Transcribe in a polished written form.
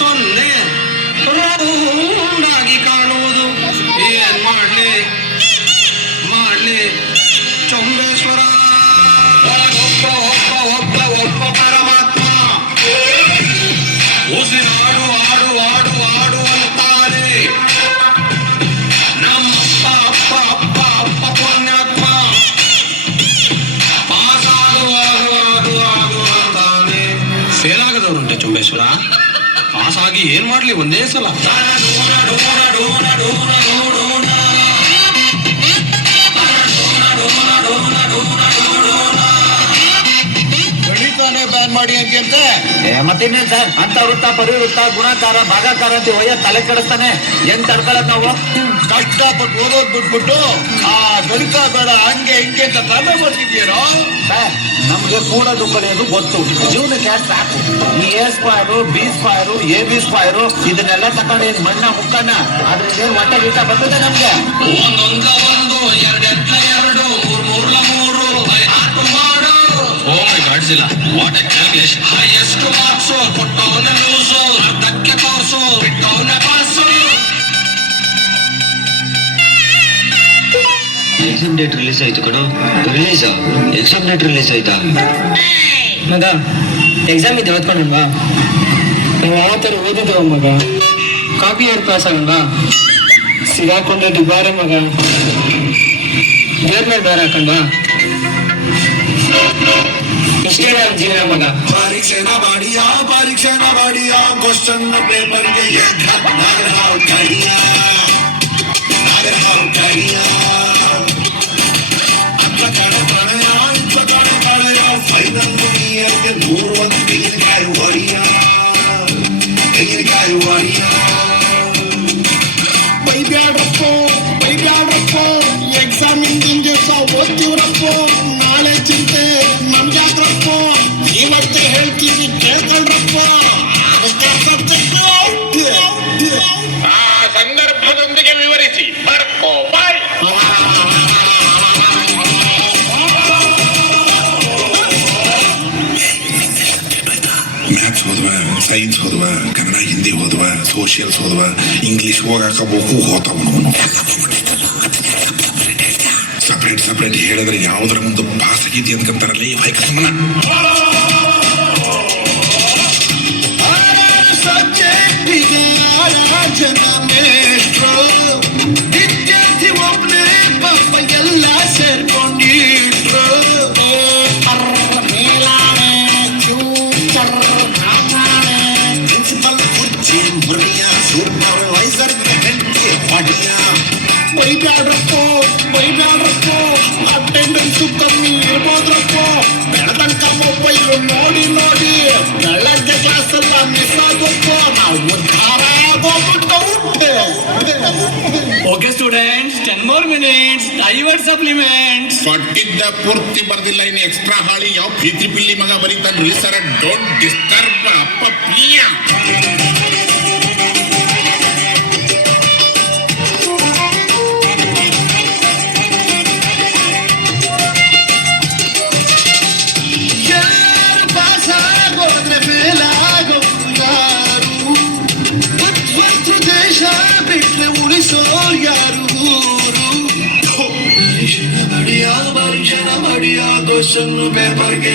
ಸೊನ್ನೆ ರೌಂಡಾಗಿ ಕಾಣುವುದು. ಏನ್ ಮಾಡ್ಲಿ ಚೊಂಬೇಶ್ವರ ಒಬ್ಬ ಒಬ್ಬ ಒಬ್ಬ ಒಬ್ಬ ಪರಮಾತ್ಮ ಉಸಿರಾಡು ಆಡು ಆಡು ಆಡು ಅಂತಾನೆ. ನಮ್ಮಪ್ಪ ಅಪ್ಪ ಅಪ್ಪ ಅಪ್ಪ ಪುಣ್ಯಾತ್ಮ ಪಾಸ್ ಆಗು ಆಗು ಆಗು ಆಗು ಅಂತಾನೆ. ಫೇಲ್ ಆಗದವ್ರುಂಟೆ ಚೊಂಬೇಶ್ವರ. ಪಾಸ್ ಆಗಿ ಏನ್ ಮಾಡ್ಲಿ ಒಂದೇ ಸಲ. ಗಣಿತಾನೆ ಬ್ಯಾನ್ ಮಾಡಿ ಅಂತ ಮತ್ತಿನ್ನೇನ್ ಸರ್, ಅಂತ ವೃತ್ತ ಪರಿವೃತ್ತ ಗುಣಾಕಾರ ಭಾಗಾಕಾರ ಅಂತ ಒಯ್ಯ ತಲೆ ಕೆಡಿಸ್ತಾನೆ. ಹೆಂಗ್ ತಡ್ಕೊಳ್ಳೋದ್ ನಾವು? ಕಷ್ಟಪಟ್ಟು ಓದೋದ್ ಬಿಟ್ಬಿಟ್ಟು ಆ ಗಣಿತ ಬೇಡ ಹಂಗೆ ಹಿಂಗೆ ಅಂತ ತಲೆ ಬರ್ತಿದ್ದೀರೋ. ಸರ್, ನಮ್ಗೆ ಕೂಡೋದು ಕಲಿಯೋದು ಗೊತ್ತು, ಜೀವನಕ್ಕೆ ಸಾಕು. ಈ A square B square A B square ಇದನ್ನೆಲ್ಲ ತಗೊಂಡು ಏನ್ ಮಣ್ಣ ಮುಕ್ಕಣ್ಣ ಅದ್ರಿಂದ ಹೊಟ್ಟೆ ಗೀಟ ಬರ್ತದೆ ನಮ್ಗೆ. ಒಂದೊಂದ ಒಂದು ಎರಡೆಟ್ಲ ಎರಡು ಮೂರ್ಲ ಮೂರು ಆಟು ಮಾಡು. ಓ ಮೈ ಗಾಡ್ ಜಿಲ್ಲ, what a calculation. Highest marks ಕೊಟ್ಟವನ ಲೂಸು, ಅರ್ಧಕ್ಕೆ ಕೋರ್ಸು ಬಿಟ್ಟವನ ಪಾಸು. ಎಕ್ಸಾಮ್ ಡೇಟ್ ರಿಲೀಸ್ ಆಯ್ತು ಕಣೋ. ಎಕ್ಸಾಮ್ ಡೇಟ್ ರಿಲೀಸ್ ಆಯ್ತಾ ಮಗ? ಎಕ್ಸಾಮ್ ಇದೆ ಓದ್ಕೊಂಡಲ್ವಾ? ನಾವು ಯಾವ ಥರ ಓದಿದ್ದೇವ ಮಗ? ಕಾಪಿ ಯಾರು ಪಾಸ್ ಆಗಲ್ವಾ? ಸಿಗಾಕೊಂಡೆ ಡಿಬಾರೆ ಮಗ. ದೇವ್ರ ಮೇಲೆ ಬೇರೆ ಹಾಕೊಂಡ್ವಾ? ಇಷ್ಟೇ ನನ್ನ ಜೀವನ ಮಗ. ಪರೀಕ್ಷೆನ ಮಾಡಿಯ ಕ್ವಶನ್ ಪೇಪರ್ಗೆ ಅತ್ತ ಕಡೆ ಪ್ರಣಯ ಫೈನಲ್ ಮುನಿಯರ್ಗೆ 101 ತೆಂಗಿನಕಾಯಿ ಹೊಡಿಯ. ಬೈಬ್ಯಾಡ್ರಪ್ಪ ಎಕ್ಸಾಮ್ ಹಿಂದಿನ ದಿವಸ ಓದ್ತೀವ್ರಪ್ಪ. ನಾಳೆ ಚಿಂತೆ ನಮ್ಗ್ಯಾಕ್ರಪ್ಪ, ಇವತ್ತೇ ಹೇಳ್ತೀವಿ ಕೇಳ್ಕೊಳ್ರಪ್ಪ. ಆ ಸಂದರ್ಭದೊಂದಿಗೆ ವಿವರಿಸಿ ಬರ್ಕೋ ಬಾಯ್. ಮ್ಯಾಥ್ಸ್ ಹೋದ್ವ, ಸೈನ್ಸ್ ಹೋದ್ವ, ಕನ್ನಡ ಹಿಂದಿ ಹೋದ್ವ, ಸೋಷಿಯಲ್ಸ್ ಹೋದ್ವ, ಇಂಗ್ಲಿಷ್ ಹೋಗಾಕ ಬೇಕು ಹೋತಾವನು. ಸಪ್ರೇಟ್ ಹೇಳಿದ್ರೆ ಯಾವುದರ ಮುಂದೆ ಪಾಸ್ ಆಗೀತಿ ಅಂದ್ಕಂತಾರಲ್ಲ ಈ ವೈಕ ಸುಮ್ಮನ. ವಿದ್ಯಾರ್ಥಿ ಒಬ್ಬನೇ ಪಾಪ ಎಲ್ಲ ಸೇರ್ಕೊಂಡಿಟ್ರು. ಪ್ರಿನ್ಸಿಪಲ್ ಕುರ್ಚಿ ಮುರಿಯ ಸೂಪರ್ವೈಸರ್ ಗಂಟೆ ಹೊಡಿಯ. ಬೈಬ್ಯಾಡ್ರಪ್ಪ ಅಟೆಂಡೆನ್ಸು ಕಮ್ಮಿ ಇರ್ಬೋದ್ರಪ್ಪ. ಬೆಳತನಕ ಮೊಬೈಲ್ ನೋಡಿ ಬೆಳಗ್ಗೆ ಕ್ಲಾಸ್ ಎಲ್ಲ ಮಿಸ್ ಆಗೋಪ್ಪ. ನಾವು ಉದ್ಧಾರ ಆಗೋಗ್ಬಿಟ್ಟು. Okay students, 10 more minutes. Divert supplements. ಕೊಟ್ಟಿದ್ದ ಪೂರ್ತಿ ಬರ್ದಿಲ್ಲ, ಇನ್ನು ಎಕ್ಸ್ಟ್ರಾ ಹಾಳಿ ಯಾವ ಪ್ರೀತಿ ಪಿಲ್ಲಿ ಮಗ ಬರೀತಾನ್ರಿ ಸರ್. ಡೋಂಟ್ ಡಿಸ್ಟರ್ಬ್ ಅಪ್ಪ ಪ್ರಿಯ. ಪರೀಕ್ಷೆನ ಬಡಿಯ ಕ್ವಶನ್ ಪೇಪರ್ಗೆ